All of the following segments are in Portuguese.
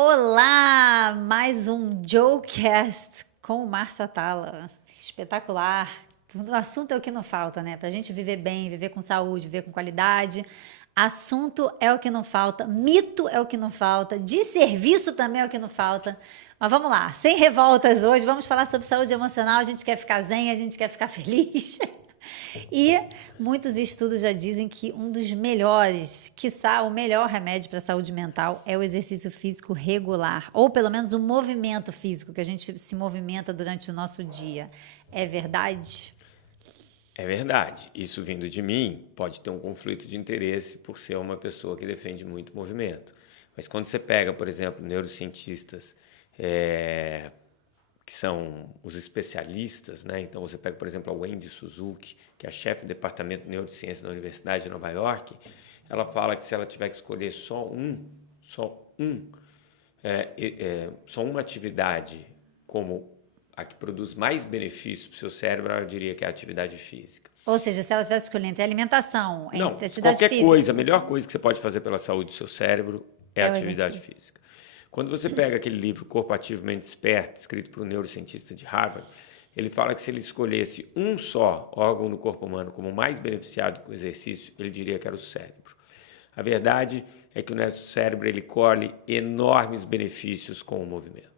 Olá! Mais um Joecast com o Márcio Atala. Espetacular. O assunto é o que não falta, né? Pra gente viver bem, viver com saúde, viver com qualidade. Assunto é o que não falta, mito é o que não falta, de serviço também é o que não falta. Mas vamos lá, sem revoltas hoje, vamos falar sobre saúde emocional. A gente quer ficar zen, a gente quer ficar feliz. E muitos estudos já dizem que um dos melhores, quiçá o melhor remédio para a saúde mental é o exercício físico regular, ou pelo menos o movimento físico, que a gente se movimenta durante o nosso dia. É verdade? É verdade. Isso vindo de mim pode ter um conflito de interesse por ser uma pessoa que defende muito movimento. Mas quando você pega, por exemplo, neurocientistas, que são os especialistas, né? Então você pega, por exemplo, a Wendy Suzuki, que é a chefe do departamento de neurociência da Universidade de Nova York, ela fala que se ela tiver que escolher só uma atividade como a que produz mais benefícios para o seu cérebro, ela diria que é a atividade física. Ou seja, se ela tivesse escolhendo entre alimentação, Não, entre atividade qualquer física... coisa, a melhor coisa que você pode fazer pela saúde do seu cérebro é a É o atividade exercício. física. Quando você pega aquele livro Corpo Ativo, Mente Desperta, escrito por um neurocientista de Harvard, ele fala que se ele escolhesse um só órgão no corpo humano como mais beneficiado com o exercício, ele diria que era o cérebro. A verdade é que o nosso cérebro ele colhe enormes benefícios com o movimento.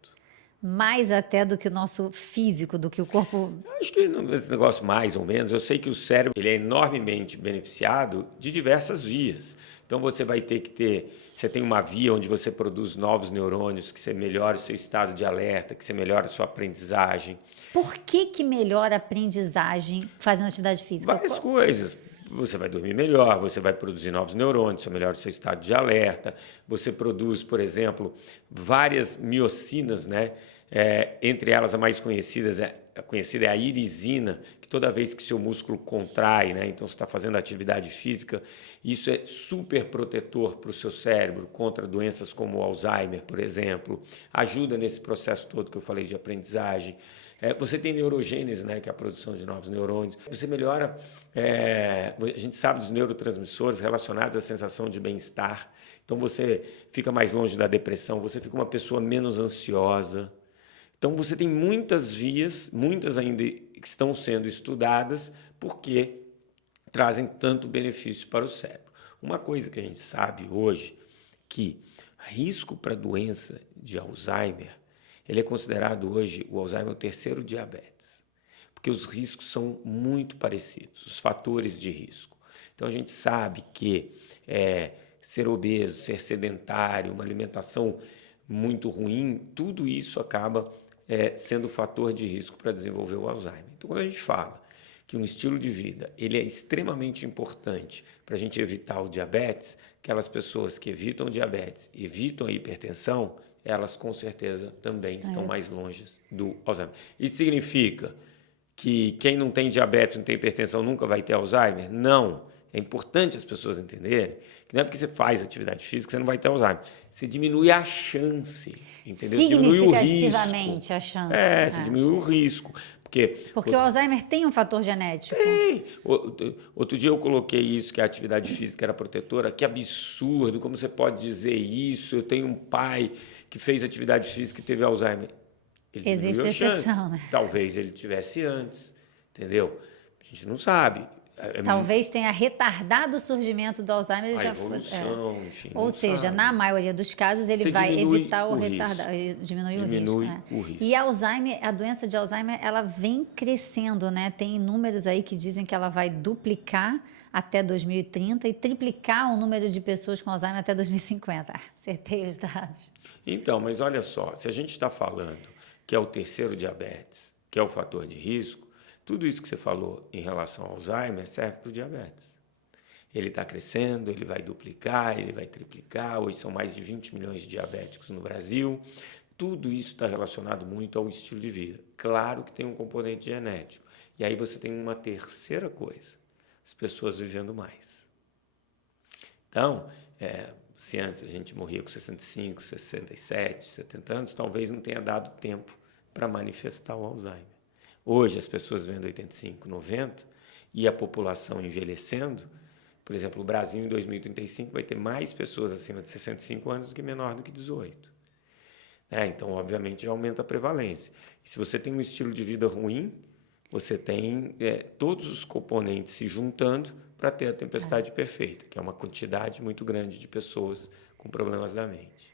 Mais até do que o nosso físico, do que o corpo... Acho que esse negócio mais ou menos, eu sei que o cérebro ele é enormemente beneficiado de diversas vias. Então você vai ter que você tem uma via onde você produz novos neurônios, que você melhora o seu estado de alerta, que você melhora a sua aprendizagem. Por que melhora a aprendizagem fazendo atividade física? Várias coisas. Você vai dormir melhor, você vai produzir novos neurônios, você melhora o seu estado de alerta, você produz, por exemplo, várias miocinas, né? Entre elas a mais conhecida é a irisina, que toda vez que seu músculo contrai, né? Então você está fazendo atividade física, isso é super protetor para o seu cérebro contra doenças como o Alzheimer, por exemplo, ajuda nesse processo todo que eu falei de aprendizagem. Você tem neurogênese, né, que é a produção de novos neurônios. Você melhora, a gente sabe dos neurotransmissores relacionados à sensação de bem-estar. Então você fica mais longe da depressão, você fica uma pessoa menos ansiosa. Então você tem muitas vias, muitas ainda que estão sendo estudadas, porque trazem tanto benefício para o cérebro. Uma coisa que a gente sabe hoje, que risco para a doença de Alzheimer, ele é considerado hoje, o Alzheimer, o terceiro diabetes, porque os riscos são muito parecidos, os fatores de risco. Então, a gente sabe que ser obeso, ser sedentário, uma alimentação muito ruim, tudo isso acaba sendo fator de risco para desenvolver o Alzheimer. Então, quando a gente fala que um estilo de vida ele é extremamente importante para a gente evitar o diabetes, aquelas pessoas que evitam o diabetes, evitam a hipertensão, elas com certeza também estão mais longe do Alzheimer. Isso significa que quem não tem diabetes, não tem hipertensão, nunca vai ter Alzheimer? Não. É importante as pessoas entenderem que não é porque você faz atividade física que você não vai ter Alzheimer. Você diminui a chance, entendeu? Você diminui o risco. Significativamente a chance. Você diminui o risco. Porque o Alzheimer tem um fator genético. Tem. Outro dia eu coloquei isso, que a atividade física era protetora. Que absurdo, como você pode dizer isso? Eu tenho um pai que fez atividade física e teve Alzheimer. Ele Existe exceção, né? Talvez ele tivesse antes, entendeu? A gente não sabe. Talvez tenha retardado o surgimento do Alzheimer. A evolução, enfim. Ou seja, sabe. na maioria dos casos, ele Você vai diminui evitar o o retardado. Diminui o risco. E Alzheimer, a doença de Alzheimer, ela vem crescendo, né? Tem números aí que dizem que ela vai duplicar até 2030 e triplicar o número de pessoas com Alzheimer até 2050. Acertei os dados. Então, mas olha só, se a gente está falando que é o terceiro diabetes, que é o fator de risco, tudo isso que você falou em relação ao Alzheimer serve para o diabetes. Ele está crescendo, ele vai duplicar, ele vai triplicar. Hoje são mais de 20 milhões de diabéticos no Brasil. Tudo isso está relacionado muito ao estilo de vida. Claro que tem um componente genético. E aí você tem uma terceira coisa, as pessoas vivendo mais. Então, se antes a gente morria com 65, 67, 70 anos, talvez não tenha dado tempo para manifestar o Alzheimer. Hoje, as pessoas vivendo 85, 90 e a população envelhecendo, por exemplo, o Brasil em 2035 vai ter mais pessoas acima de 65 anos do que menor do que 18. né? Então, obviamente, aumenta a prevalência. E se você tem um estilo de vida ruim, você tem todos os componentes se juntando para ter a tempestade perfeita, que é uma quantidade muito grande de pessoas com problemas da mente.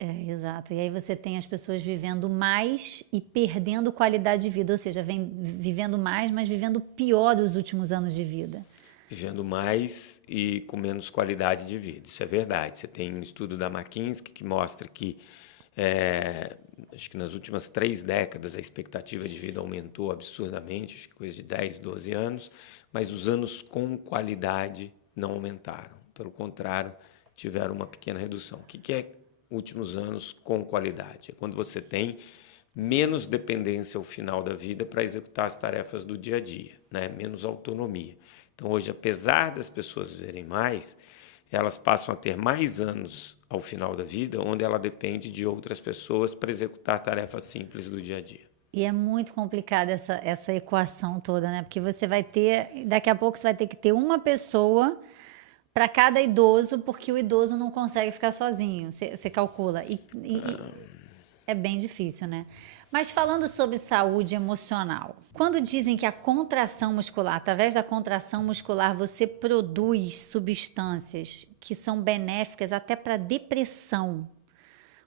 Exato. E aí você tem as pessoas vivendo mais e perdendo qualidade de vida, ou seja, vem vivendo mais, mas vivendo pior os últimos anos de vida. Vivendo mais e com menos qualidade de vida. Isso é verdade. Você tem um estudo da McKinsey que mostra que, acho que nas últimas 3 décadas, a expectativa de vida aumentou absurdamente, acho que coisa de 10, 12 anos, mas os anos com qualidade não aumentaram. Pelo contrário, tiveram uma pequena redução. O que é últimos anos com qualidade? É quando você tem menos dependência ao final da vida para executar as tarefas do dia a dia, né? Menos autonomia. Então, hoje, apesar das pessoas viverem mais, elas passam a ter mais anos ao final da vida, onde ela depende de outras pessoas para executar tarefas simples do dia a dia. E é muito complicada essa equação toda, né? Porque você vai ter, daqui a pouco você vai ter que ter uma pessoa para cada idoso, porque o idoso não consegue ficar sozinho, você calcula. E é bem difícil, né? Mas falando sobre saúde emocional, quando dizem que a contração muscular, através da contração muscular, você produz substâncias que são benéficas até para depressão,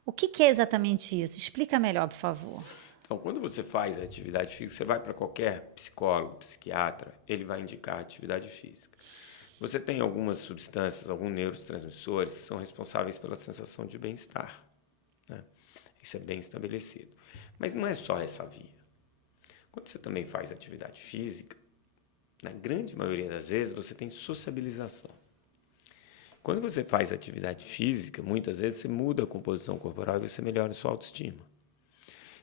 o que é exatamente isso? Explica melhor, por favor. Então, quando você faz a atividade física, você vai para qualquer psicólogo, psiquiatra, ele vai indicar a atividade física. Você tem algumas substâncias, alguns neurotransmissores que são responsáveis pela sensação de bem-estar, né? Isso é bem estabelecido. Mas não é só essa via. Quando você também faz atividade física, na grande maioria das vezes você tem sociabilização. Quando você faz atividade física, muitas vezes você muda a composição corporal e você melhora a sua autoestima.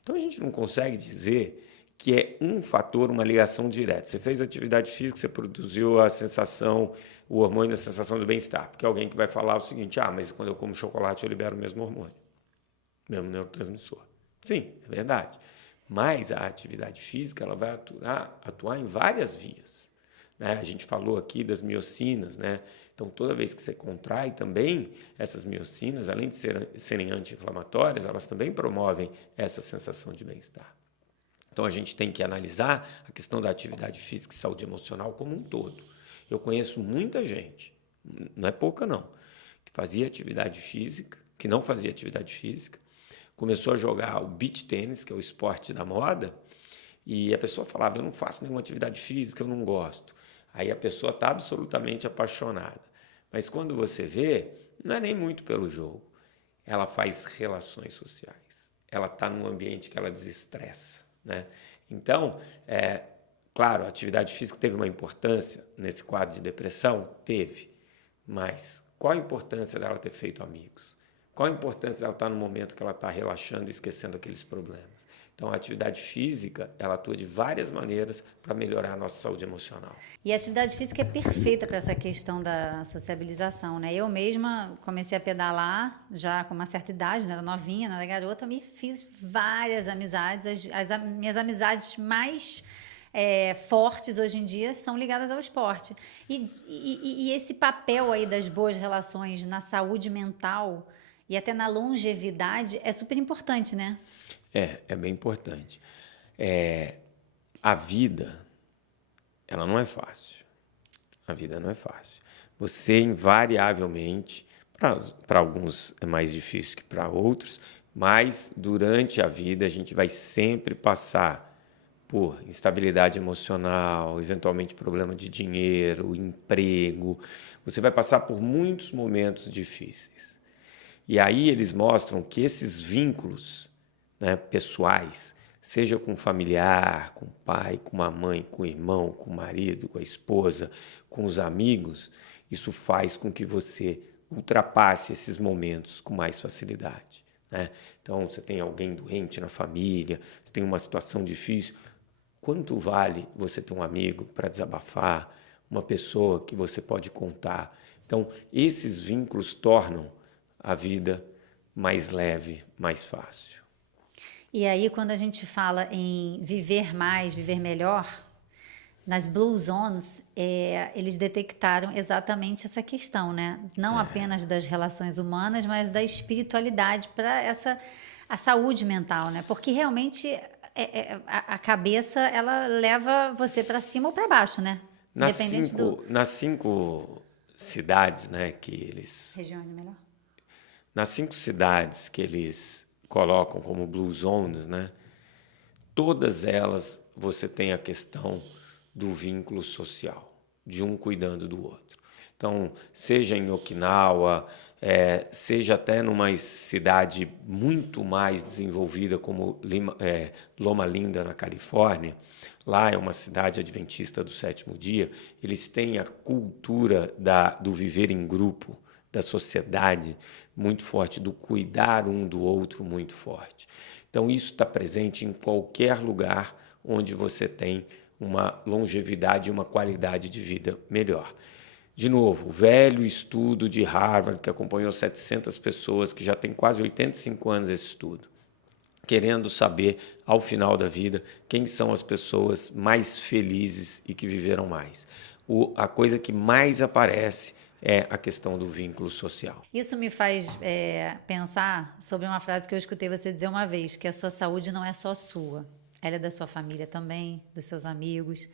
Então a gente não consegue dizer que é um fator, uma ligação direta. Você fez atividade física, você produziu a sensação, o hormônio da sensação do bem-estar. Porque alguém que vai falar o seguinte, mas quando eu como chocolate eu libero o mesmo hormônio, mesmo neurotransmissor. Sim, é verdade. Mas a atividade física ela vai atuar em várias vias, né? A gente falou aqui das miocinas, né? Então, toda vez que você contrai também, essas miocinas, além de serem anti-inflamatórias, elas também promovem essa sensação de bem-estar. Então, a gente tem que analisar a questão da atividade física e saúde emocional como um todo. Eu conheço muita gente, não é pouca não, que fazia atividade física, que não fazia atividade física, começou a jogar o beach tênis, que é o esporte da moda, e a pessoa falava, eu não faço nenhuma atividade física, eu não gosto. Aí a pessoa está absolutamente apaixonada. Mas quando você vê, não é nem muito pelo jogo. Ela faz relações sociais. Ela está num ambiente que ela desestressa, né? Então, claro, a atividade física teve uma importância nesse quadro de depressão? Teve. Mas qual a importância dela ter feito amigos? Qual a importância dela estar no momento que ela está relaxando e esquecendo aqueles problemas? Então, a atividade física, ela atua de várias maneiras para melhorar a nossa saúde emocional. E a atividade física é perfeita para essa questão da sociabilização, né? Eu mesma comecei a pedalar já com uma certa idade, não era novinha, não era garota, me fiz várias amizades. As minhas amizades mais fortes hoje em dia são ligadas ao esporte. E esse papel aí das boas relações na saúde mental e até na longevidade é super importante, né? É bem importante. A vida, ela não é fácil. A vida não é fácil. Você, invariavelmente, para alguns é mais difícil que para outros, mas durante a vida a gente vai sempre passar por instabilidade emocional, eventualmente problema de dinheiro, emprego. Você vai passar por muitos momentos difíceis. E aí eles mostram que esses vínculos, né, pessoais, seja com o familiar, com o pai, com a mãe, com o irmão, com o marido, com a esposa, com os amigos, isso faz com que você ultrapasse esses momentos com mais facilidade, né? Então, você tem alguém doente na família, você tem uma situação difícil, quanto vale você ter um amigo para desabafar, uma pessoa que você pode contar? Então, esses vínculos tornam a vida mais leve, mais fácil. E aí, quando a gente fala em viver mais, viver melhor, nas Blue Zones, eles detectaram exatamente essa questão, né? Não apenas das relações humanas, mas da espiritualidade para a saúde mental, né? Porque realmente a cabeça, ela leva você para cima ou para baixo, né? Independente do... Nas 5 cidades, né, que eles... Região melhor. Nas 5 cidades que eles colocam como Blue Zones, né, todas elas você tem a questão do vínculo social, de um cuidando do outro. Então, seja em Okinawa, seja até numa cidade muito mais desenvolvida como Loma Linda, na Califórnia, lá é uma cidade adventista do 7º dia, eles têm a cultura do viver em grupo, da sociedade muito forte, do cuidar um do outro muito forte. Então, isso está presente em qualquer lugar onde você tem uma longevidade e uma qualidade de vida melhor. De novo, o velho estudo de Harvard, que acompanhou 700 pessoas, que já tem quase 85 anos esse estudo, querendo saber, ao final da vida, quem são as pessoas mais felizes e que viveram mais. A coisa que mais aparece é a questão do vínculo social. Isso me faz pensar sobre uma frase que eu escutei você dizer uma vez, que a sua saúde não é só sua, ela é da sua família também, dos seus amigos.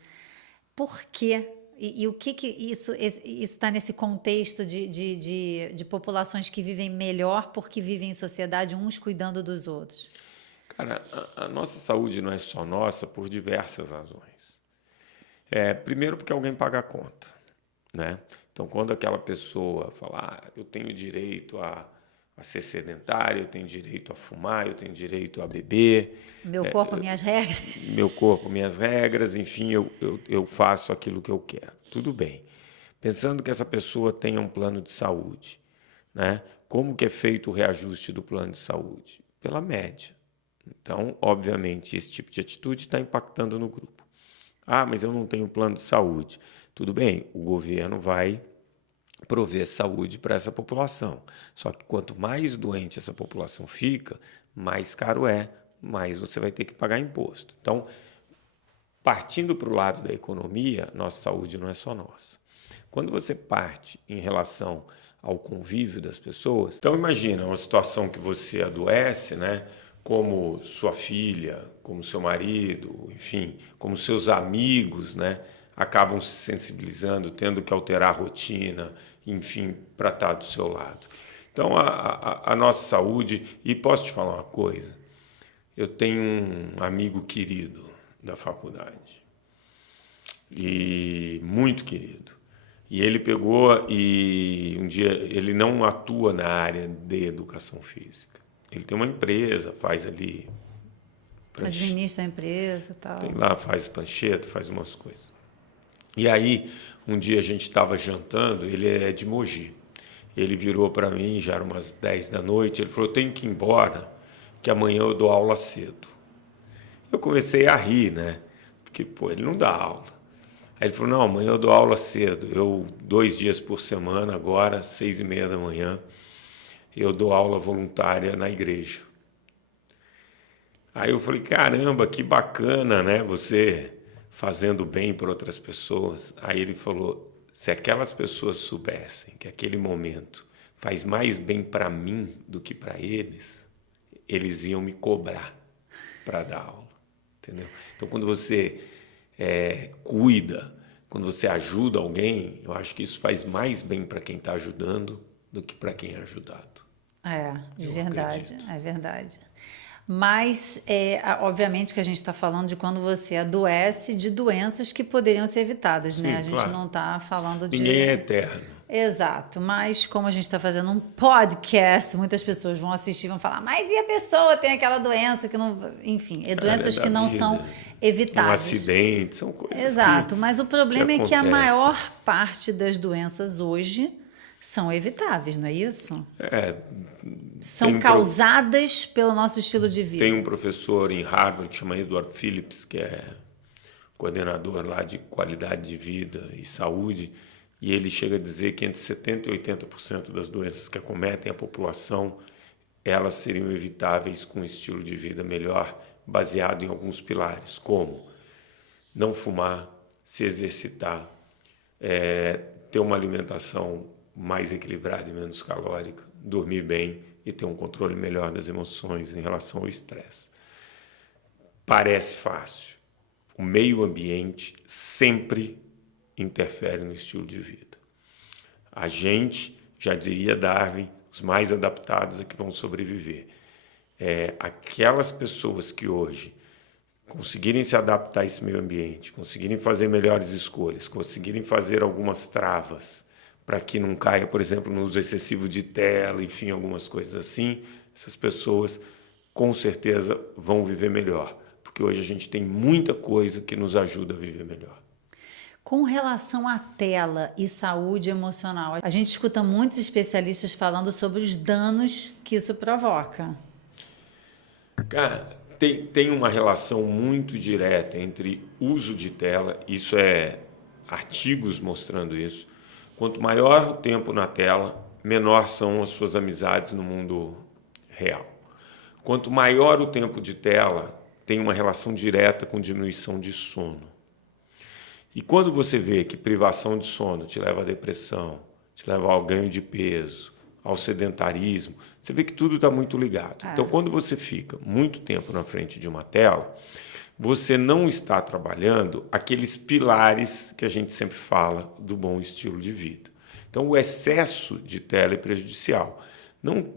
Por quê? E o que isso está nesse contexto de populações que vivem melhor porque vivem em sociedade, uns cuidando dos outros? Cara, a nossa saúde não é só nossa por diversas razões. Primeiro porque alguém paga a conta, né? Então, quando aquela pessoa fala, eu tenho direito a ser sedentário, eu tenho direito a fumar, eu tenho direito a beber. Meu corpo, minhas regras. Meu corpo, minhas regras, enfim, eu faço aquilo que eu quero. Tudo bem. Pensando que essa pessoa tenha um plano de saúde, né? Como que é feito o reajuste do plano de saúde? Pela média. Então, obviamente, esse tipo de atitude está impactando no grupo. Mas eu não tenho plano de saúde. Tudo bem, o governo vai prover saúde para essa população. Só que quanto mais doente essa população fica, mais caro é, mais você vai ter que pagar imposto. Então, partindo para o lado da economia, nossa saúde não é só nossa. Quando você parte em relação ao convívio das pessoas, então imagina uma situação que você adoece, né? Como sua filha, como seu marido, enfim, como seus amigos, né? Acabam se sensibilizando, tendo que alterar a rotina, enfim, para estar do seu lado. Então, a nossa saúde... E posso te falar uma coisa? Eu tenho um amigo querido da faculdade, e muito querido. E ele pegou e um dia... Ele não atua na área de educação física. Ele tem uma empresa, faz ali... Administra a empresa e tal. Tem lá, faz prancheta, faz umas coisas. E aí, um dia a gente estava jantando, ele é de Mogi. Ele virou para mim, já eram umas 10 da noite, ele falou, eu tenho que ir embora, que amanhã eu dou aula cedo. Eu comecei a rir, né? Porque, ele não dá aula. Aí ele falou, não, amanhã eu dou aula cedo. 2 dias por semana, agora, 6h30 da manhã, eu dou aula voluntária na igreja. Aí eu falei, caramba, que bacana, né? Você fazendo bem para outras pessoas. Aí ele falou, se aquelas pessoas soubessem que aquele momento faz mais bem para mim do que para eles, eles iam me cobrar para dar aula, entendeu? Então, quando você cuida, quando você ajuda alguém, eu acho que isso faz mais bem para quem está ajudando do que para quem é ajudado. De Eu verdade, acredito. é verdade. Mas, obviamente, que a gente está falando de quando você adoece de doenças que poderiam ser evitadas, né? Sim, A gente claro. não está falando de... Ninguém é eterno. Exato, mas como a gente está fazendo um podcast, muitas pessoas vão assistir e vão falar, mas e a pessoa tem aquela doença que não... Enfim, doenças que não são evitáveis. Um acidente, são coisas Exato, mas o problema é que a acontecem. maior parte das doenças hoje são evitáveis, não é isso? São causadas pelo nosso estilo de vida. Tem um professor em Harvard que chama Edward Phillips, que é coordenador lá de qualidade de vida e saúde, e ele chega a dizer que entre 70% e 80% das doenças que acometem a população, elas seriam evitáveis com um estilo de vida melhor, baseado em alguns pilares, como não fumar, se exercitar, ter uma alimentação mais equilibrada e menos calórica, dormir bem e ter um controle melhor das emoções em relação ao estresse. Parece fácil. O meio ambiente sempre interfere no estilo de vida. A gente, já diria Darwin, os mais adaptados é que vão sobreviver. Aquelas pessoas que hoje conseguirem se adaptar a esse meio ambiente, conseguirem fazer melhores escolhas, conseguirem fazer algumas travas para que não caia, por exemplo, no uso excessivo de tela, enfim, algumas coisas assim, essas pessoas com certeza vão viver melhor, porque hoje a gente tem muita coisa que nos ajuda a viver melhor. Com relação à tela e saúde emocional, a gente escuta muitos especialistas falando sobre os danos que isso provoca. Cara, tem uma relação muito direta entre uso de tela, isso é artigos mostrando isso. Quanto maior o tempo na tela, menor são as suas amizades no mundo real. Quanto maior o tempo de tela, tem uma relação direta com diminuição de sono. E quando você vê que privação de sono te leva à depressão, te leva ao ganho de peso, ao sedentarismo, você vê que tudo está muito ligado. Então, quando você fica muito tempo na frente de uma tela, você não está trabalhando aqueles pilares que a gente sempre fala do bom estilo de vida. Então, o excesso de tela é prejudicial.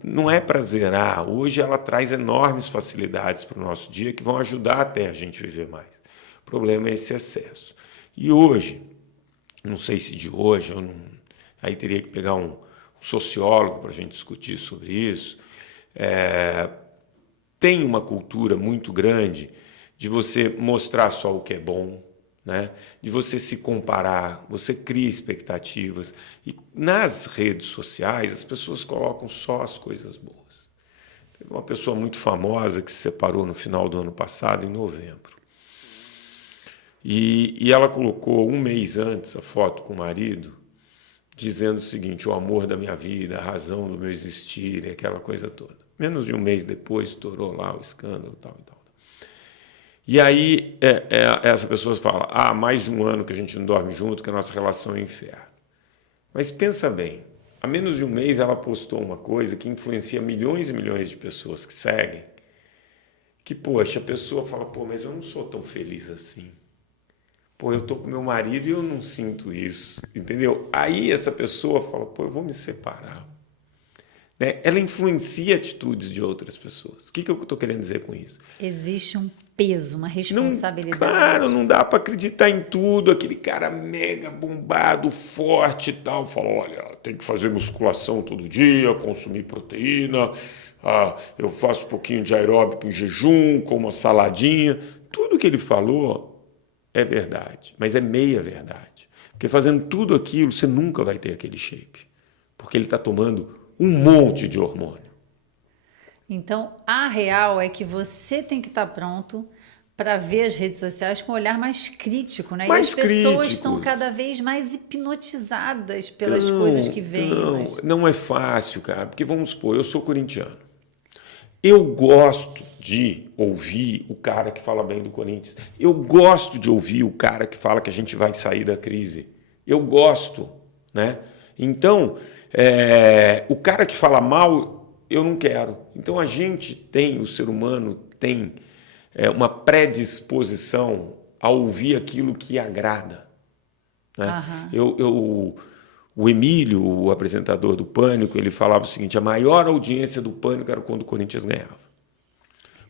Não é para zerar. Hoje ela traz enormes facilidades para o nosso dia que vão ajudar até a gente viver mais. O problema é esse excesso. E hoje, não sei se de hoje, aí teria que pegar um sociólogo para a gente discutir sobre isso, tem uma cultura muito grande de você mostrar só o que é bom, né? De você se comparar, você cria expectativas. E nas redes sociais as pessoas colocam só as coisas boas. Teve uma pessoa muito famosa que se separou no final do ano passado, em novembro. E ela colocou um mês antes a foto com o marido, dizendo o seguinte: o amor da minha vida, a razão do meu existir, e aquela coisa toda. Menos de um mês depois, estourou lá o escândalo, tal e tal. E aí essa pessoa fala: há mais de um ano que a gente não dorme junto, que a nossa relação é um inferno. Mas pensa bem, há menos de um mês ela postou uma coisa que influencia milhões e milhões de pessoas que seguem, que, poxa, a pessoa fala: pô, mas eu não sou tão feliz assim. Pô, eu tô com meu marido e eu não sinto isso, entendeu? Aí essa pessoa fala: pô, eu vou me separar. Né? Ela influencia atitudes de outras pessoas. O que eu estou querendo dizer com isso? Existe um peso, uma responsabilidade. Claro, não dá para acreditar em tudo. Aquele cara mega bombado, forte e tal, fala: olha, tem que fazer musculação todo dia, consumir proteína, eu faço um pouquinho de aeróbico em jejum, como uma saladinha. Tudo que ele falou é verdade, mas é meia verdade. Porque fazendo tudo aquilo, você nunca vai ter aquele shape. Porque ele está tomando um monte de hormônio. Então, a real é que você tem que estar pronto para ver as redes sociais com um olhar mais crítico, né? Mais e as pessoas crítico. estão cada vez mais hipnotizadas pelas coisas que veem. Não é fácil, cara, porque vamos supor, eu sou corintiano. Eu gosto de ouvir o cara que fala bem do Corinthians. Eu gosto de ouvir o cara que fala que a gente vai sair da crise. Eu gosto, né? Então, o cara que fala mal, eu não quero. Então, a gente tem, o ser humano tem uma predisposição a ouvir aquilo que agrada. Né? O Emílio, o apresentador do Pânico, ele falava o seguinte: a maior audiência do Pânico era quando o Corinthians ganhava.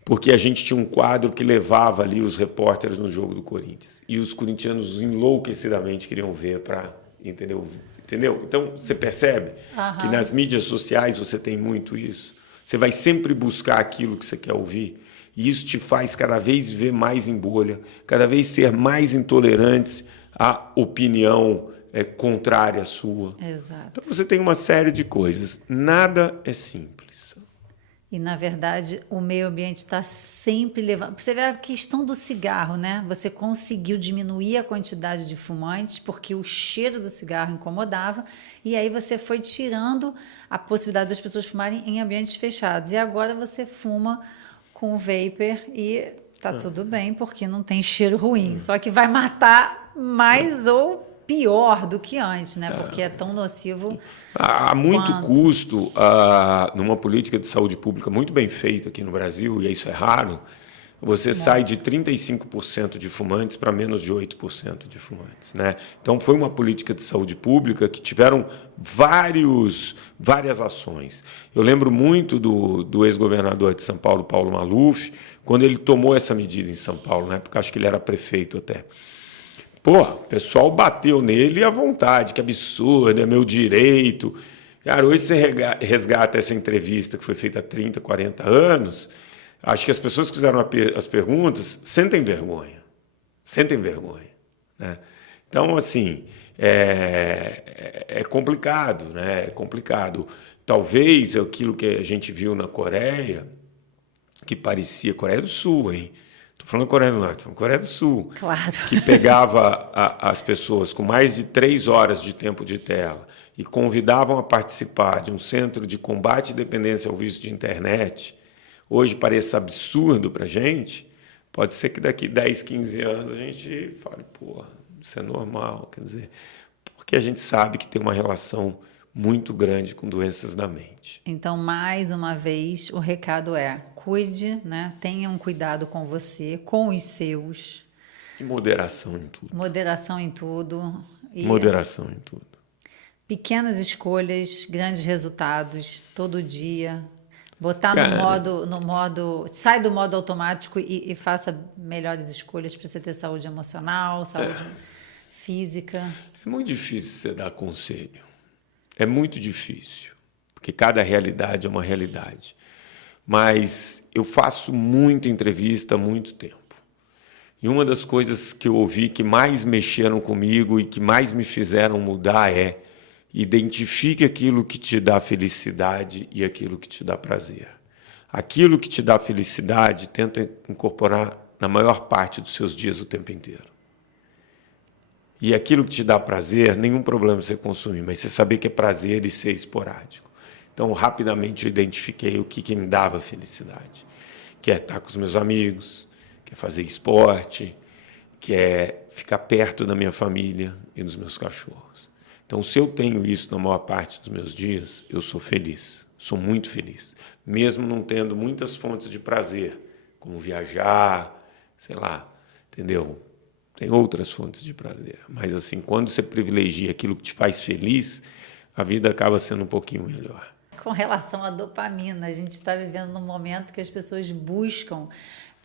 Porque a gente tinha um quadro que levava ali os repórteres no jogo do Corinthians. E os corintianos enlouquecidamente queriam ver para... Entendeu? Então, você percebe que nas mídias sociais você tem muito isso. Você vai sempre buscar aquilo que você quer ouvir. E isso te faz cada vez viver mais em bolha, cada vez ser mais intolerantes à opinião contrária à sua. Exato. Então, você tem uma série de coisas. Nada é simples. E, na verdade, o meio ambiente está sempre levando... Você vê a questão do cigarro, né? Você conseguiu diminuir a quantidade de fumantes porque o cheiro do cigarro incomodava, e aí você foi tirando a possibilidade das pessoas fumarem em ambientes fechados. E agora você fuma com o vapor e tá tudo bem, porque não tem cheiro ruim. Só que vai matar mais ou pior do que antes, né? Porque é tão nocivo. Há muito Quanto? custo numa política de saúde pública muito bem feita aqui no Brasil, e isso é raro, você sai de 35% de fumantes para menos de 8% de fumantes, né? Então, foi uma política de saúde pública que tiveram várias ações. Eu lembro muito do ex-governador de São Paulo, Paulo Maluf, quando ele tomou essa medida em São Paulo, né? Porque acho que ele era prefeito até. Pô, o pessoal bateu nele à vontade, que absurdo, é meu direito. Cara, hoje você resgata essa entrevista que foi feita há 30, 40 anos, acho que as pessoas que fizeram as perguntas sentem vergonha. Sentem vergonha, né? Então, assim, é complicado, né? É complicado. Talvez aquilo que a gente viu na Coreia, que parecia Coreia do Sul, hein? Estou falando Coreia do Norte, estou falando Coreia do Sul. Claro. Que pegava as pessoas com mais de 3 horas de tempo de tela e convidavam a participar de um centro de combate e dependência ao vício de internet, hoje pareça absurdo para a gente, pode ser que daqui 10, 15 anos a gente fale, pô, isso é normal. Quer dizer, porque a gente sabe que tem uma relação muito grande com doenças da mente. Então, mais uma vez, o recado é: cuide, né? Tenha um cuidado com você, com os seus. E moderação em tudo. Moderação em tudo. E Moderação em tudo. pequenas escolhas, grandes resultados, todo dia. Botar Cara, no modo. Sai do modo automático e faça melhores escolhas para você ter saúde emocional, saúde física. é muito difícil você dar conselho. É muito difícil, porque cada realidade é uma realidade. Mas eu faço muita entrevista há muito tempo. E uma das coisas que eu ouvi que mais mexeram comigo e que mais me fizeram mudar é: identifique aquilo que te dá felicidade e aquilo que te dá prazer. Aquilo que te dá felicidade, tenta incorporar na maior parte dos seus dias o tempo inteiro. E aquilo que te dá prazer, nenhum problema você consumir, mas você saber que é prazer e ser esporádico. Então, rapidamente eu identifiquei o que me dava felicidade. Que é estar com os meus amigos, que é fazer esporte, que é ficar perto da minha família e dos meus cachorros. Então, se eu tenho isso na maior parte dos meus dias, eu sou feliz, sou muito feliz. Mesmo não tendo muitas fontes de prazer, como viajar, sei lá, entendeu? Tem outras fontes de prazer. Mas, assim, quando você privilegia aquilo que te faz feliz, a vida acaba sendo um pouquinho melhor. Com relação à dopamina, a gente está vivendo num momento que as pessoas buscam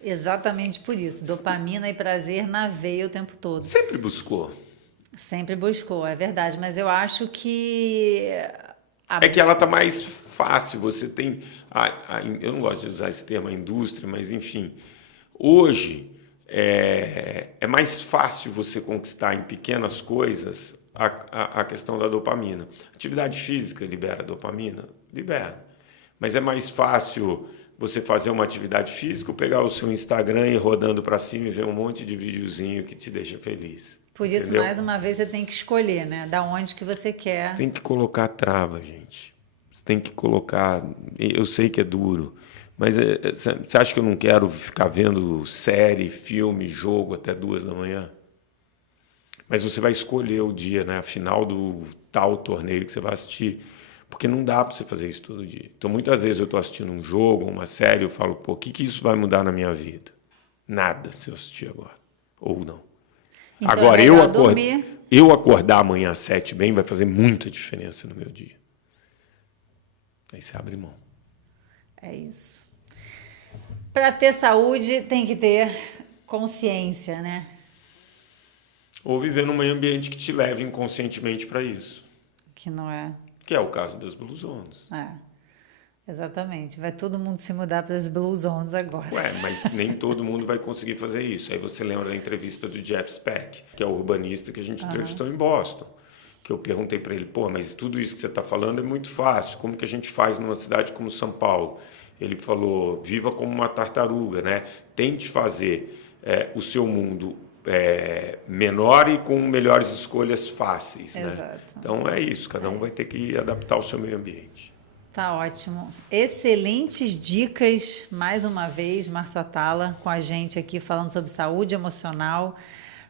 exatamente por isso. Dopamina e prazer na veia o tempo todo. Sempre buscou. Sempre buscou, é verdade. Mas eu acho que... É que ela está mais fácil. Você tem... eu não gosto de usar esse termo, a indústria, mas, enfim. Hoje, é mais fácil você conquistar em pequenas coisas a questão da dopamina. Atividade física libera dopamina? Libera. Mas é mais fácil você fazer uma atividade física ou pegar o seu Instagram e ir rodando para cima e ver um monte de videozinho que te deixa feliz. Por isso, entendeu? mais uma vez, você tem que escolher, né? Da onde que você quer. Você tem que colocar trava, gente. Você tem que colocar... Eu sei que é duro, mas você acha que eu não quero ficar vendo série, filme, jogo até 2 da manhã? Mas você vai escolher o dia, né? A final do tal torneio que você vai assistir. Porque não dá para você fazer isso todo dia. Então, muitas vezes eu estou assistindo um jogo, uma série, eu falo, pô, o que isso vai mudar na minha vida? Nada se eu assistir agora. Ou não. Então, Agora, é melhor dormir. eu acordar amanhã às 7 bem vai fazer muita diferença no meu dia. Aí você abre mão. É isso. Para ter saúde, tem que ter consciência, né? Ou viver num meio ambiente que te leve inconscientemente para isso. Que não é... Que é o caso das Blue Zones. Exatamente. Vai todo mundo se mudar para as Blue Zones agora. Ué, mas nem todo mundo vai conseguir fazer isso. Aí você lembra da entrevista do Jeff Speck, que é o urbanista que a gente entrevistou em Boston. Que eu perguntei para ele, pô, mas tudo isso que você está falando é muito fácil. Como que a gente faz numa cidade como São Paulo? Ele falou, viva como uma tartaruga, né? Tente fazer o seu mundo menor e com melhores escolhas fáceis, Exato. né? Então é isso, cada um vai ter que adaptar o seu meio ambiente. Tá ótimo. Excelentes dicas, mais uma vez, Márcio Atala, com a gente aqui falando sobre saúde emocional,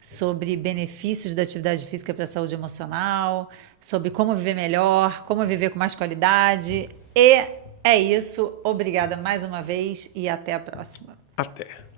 sobre benefícios da atividade física para a saúde emocional, sobre como viver melhor, como viver com mais qualidade. E é isso. Obrigada mais uma vez e até a próxima. Até.